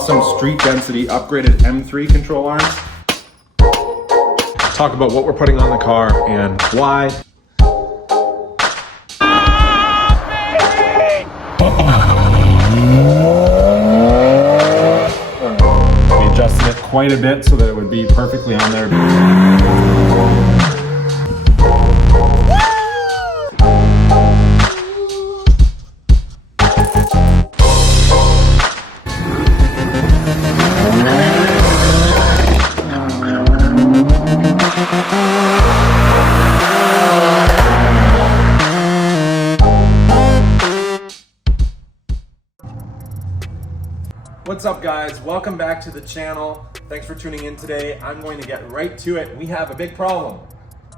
awesome street density upgraded M3 control arms. Talk about what we're putting on the car and why. We adjusted it quite a bit so that it would be perfectly on there. What's up guys, welcome back to the channel. Thanks for tuning in today. I'm going to get right to it. We have a big problem.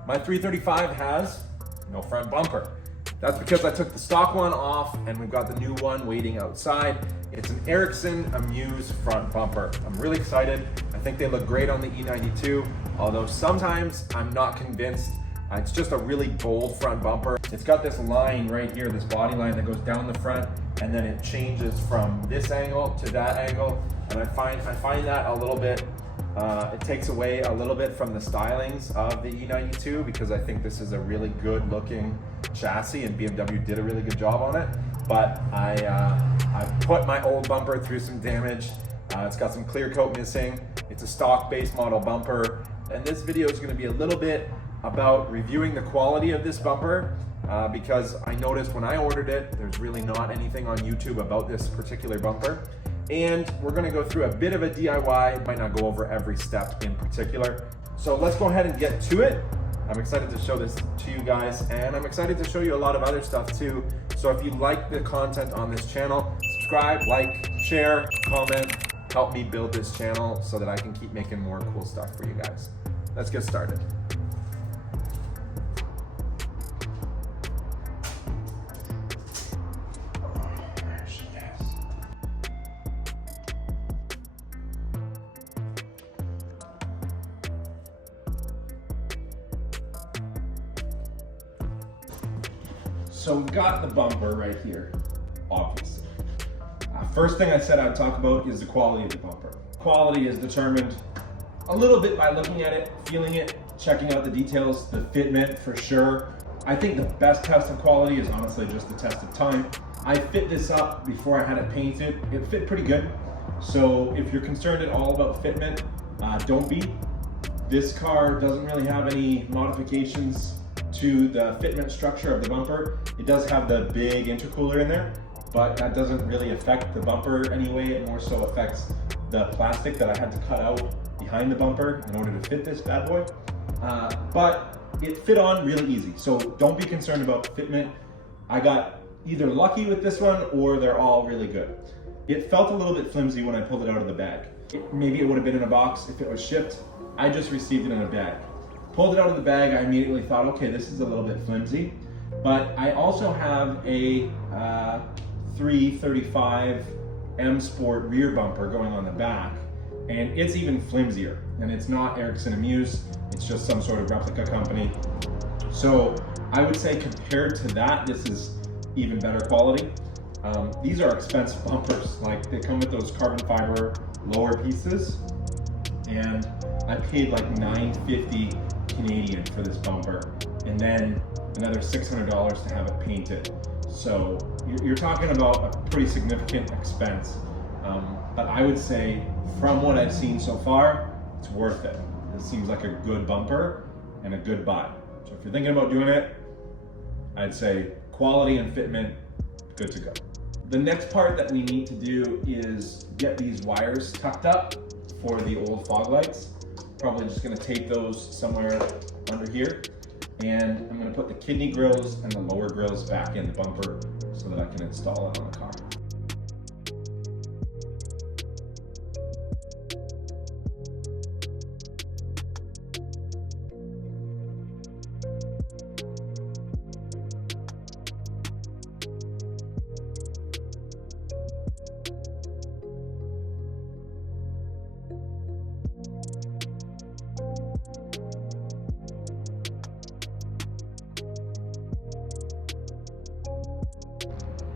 My 335 has no front bumper. That's because I took the stock one off and we've got the new one waiting outside. It's an Ericsson Amuse front bumper. I'm really excited. I think they look great on the E92, although sometimes I'm not convinced. It's just a really bold front bumper. It's got this line right here, this body line that goes down the front, and then it changes from this angle to that angle. And I find that a little bit, it takes away a little bit from the stylings of the E92, because I think this is a really good looking chassis and BMW did a really good job on it. But I put my old bumper through some damage. It's got some clear coat missing. It's a stock base model bumper. And this video is gonna be a little bit about reviewing the quality of this bumper because I noticed when I ordered it, there's really not anything on YouTube about this particular bumper. And we're gonna go through a bit of a DIY, might not go over every step in particular. So let's go ahead and get to it. I'm excited to show this to you guys, and I'm excited to show you a lot of other stuff too. So if you like the content on this channel, subscribe, like, share, comment, help me build this channel so that I can keep making more cool stuff for you guys. Let's get started. So we've got the bumper right here, obviously. First thing I said I'd talk about is the quality of the bumper. Quality is determined a little bit by looking at it, feeling it, checking out the details, the fitment for sure. I think the best test of quality is honestly just the test of time. I fit this up before I had it painted. It fit pretty good. So if you're concerned at all about fitment, don't be. This car doesn't really have any modifications to the fitment structure of the bumper. It does have the big intercooler in there, but that doesn't really affect the bumper anyway. It more so affects the plastic that I had to cut out behind the bumper in order to fit this bad boy. But it fit on really easy, so don't be concerned about fitment. I got either lucky with this one or they're all really good. It felt a little bit flimsy when I pulled it out of the bag. Maybe it would have been in a box if it was shipped. I just received it in a bag. Pulled it out of the bag, I immediately thought, okay, this is a little bit flimsy. But I also have a 335 M Sport rear bumper going on the back, and it's even flimsier. And it's not Ericsson Amuse, it's just some sort of replica company. So I would say compared to that, this is even better quality. These are expensive bumpers. Like, they come with those carbon fiber lower pieces, and I paid like $950 Canadian for this bumper, and then another $600 to have it painted. So you're talking about a pretty significant expense. But I would say from what I've seen so far, it's worth it. It seems like a good bumper and a good buy. So if you're thinking about doing it, I'd say quality and fitment, good to go. The next part that we need to do is get these wires tucked up for the old fog lights. Probably just gonna tape those somewhere under here. And I'm gonna put the kidney grills and the lower grills back in the bumper so that I can install it on the car.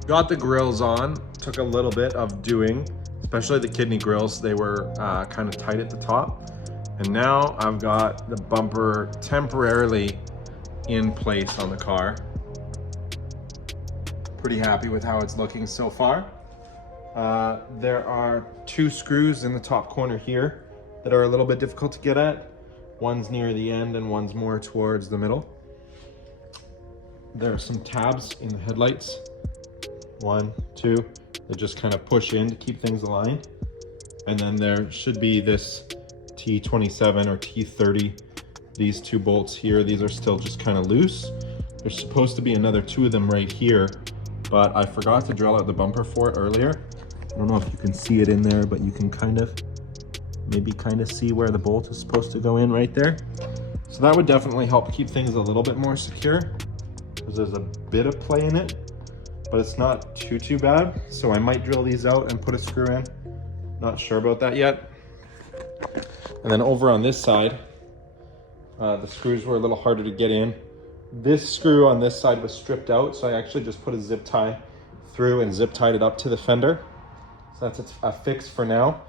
Got the grills on, took a little bit of doing. especially the kidney grills. They were kind of tight at the top. And now I've got the bumper temporarily in place on the car. Pretty happy with how it's looking so far. There are 2 screws in the top corner here that are a little bit difficult to get at. One's near the end and one's more towards the middle. There are some tabs in the headlights. 1, 2, that just kind of push in to keep things aligned. And then there should be this T27 or T30. These 2 bolts here, these are still just kind of loose. There's supposed to be another 2 of them right here, but I forgot to drill out the bumper for it earlier. I don't know if you can see it in there, but you can maybe see where the bolt is supposed to go in right there. So that would definitely help keep things a little bit more secure, because there's a bit of play in it, but it's not too bad. So I might drill these out and put a screw in. Not sure about that yet. And then over on this side, the screws were a little harder to get in. This screw on this side was stripped out, so I actually just put a zip tie through and zip tied it up to the fender. So that's a fix for now.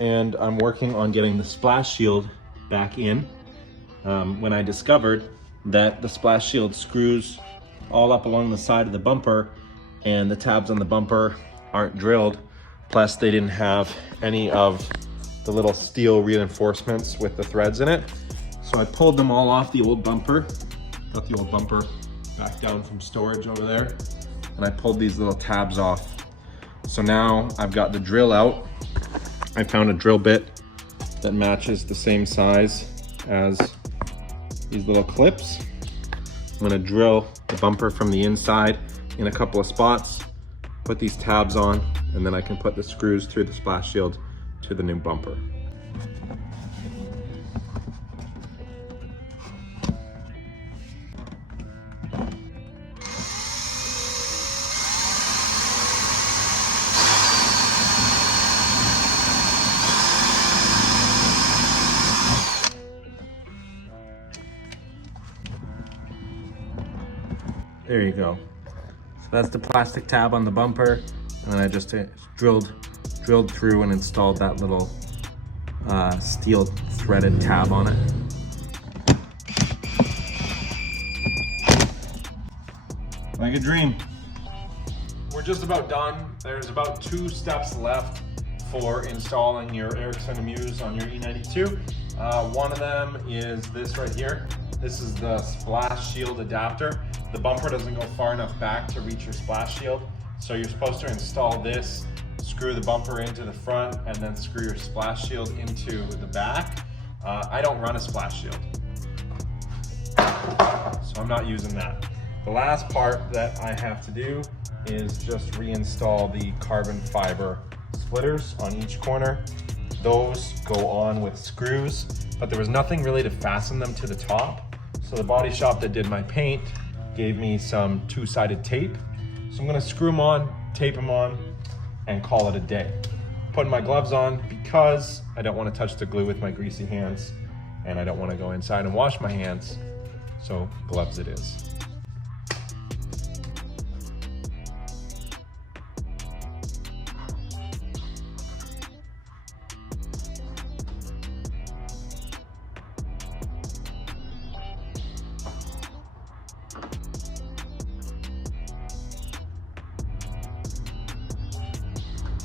And I'm working on getting the splash shield back in. When I discovered that the splash shield screws all up along the side of the bumper and the tabs on the bumper aren't drilled, plus they didn't have any of the little steel reinforcements with the threads in it. So I pulled them all off the old bumper, got the old bumper back down from storage over there, and I pulled these little tabs off. So now I've got the drill out. I found a drill bit that matches the same size as these little clips. I'm gonna drill the bumper from the inside in a couple of spots, put these tabs on, and then I can put the screws through the splash shield to the new bumper. There you go. So that's the plastic tab on the bumper, and then I just drilled through and installed that little steel threaded tab on it. Like a dream. We're just about done. There's about 2 steps left for installing your Ericsson Amuse on your E92. One of them is this right here. This is the splash shield adapter. The bumper doesn't go far enough back to reach your splash shield, so you're supposed to install this, screw the bumper into the front, and then screw your splash shield into the back. I don't run a splash shield, so I'm not using that. The last part that I have to do is just reinstall the carbon fiber splitters on each corner. Those go on with screws, but there was nothing really to fasten them to the top. So the body shop that did my paint gave me some 2-sided tape. So I'm gonna screw them on, tape them on, and call it a day. Putting my gloves on because I don't want to touch the glue with my greasy hands, and I don't want to go inside and wash my hands, so gloves it is.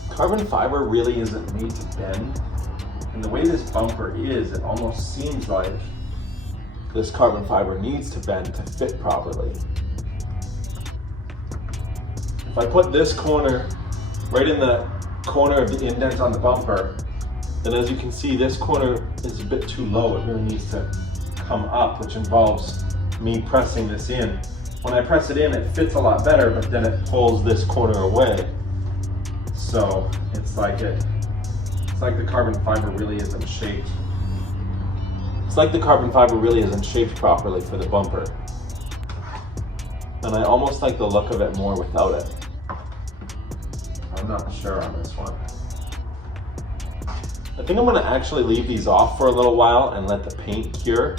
Carbon fiber really isn't made to bend, and the way this bumper is, it almost seems like this carbon fiber needs to bend to fit properly. If I put this corner right in the corner of the indent on the bumper, then as you can see, this corner is a bit too low. It really needs to come up, which involves me pressing this in. When I press it in, it fits a lot better, but then it pulls this corner away. So it's like the carbon fiber really isn't shaped. It's like the carbon fiber really isn't shaped properly for the bumper. And I almost like the look of it more without it. I'm not sure on this one. I think I'm gonna actually leave these off for a little while and let the paint cure.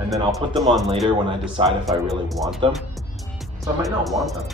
And then I'll put them on later when I decide if I really want them. So I might not want them.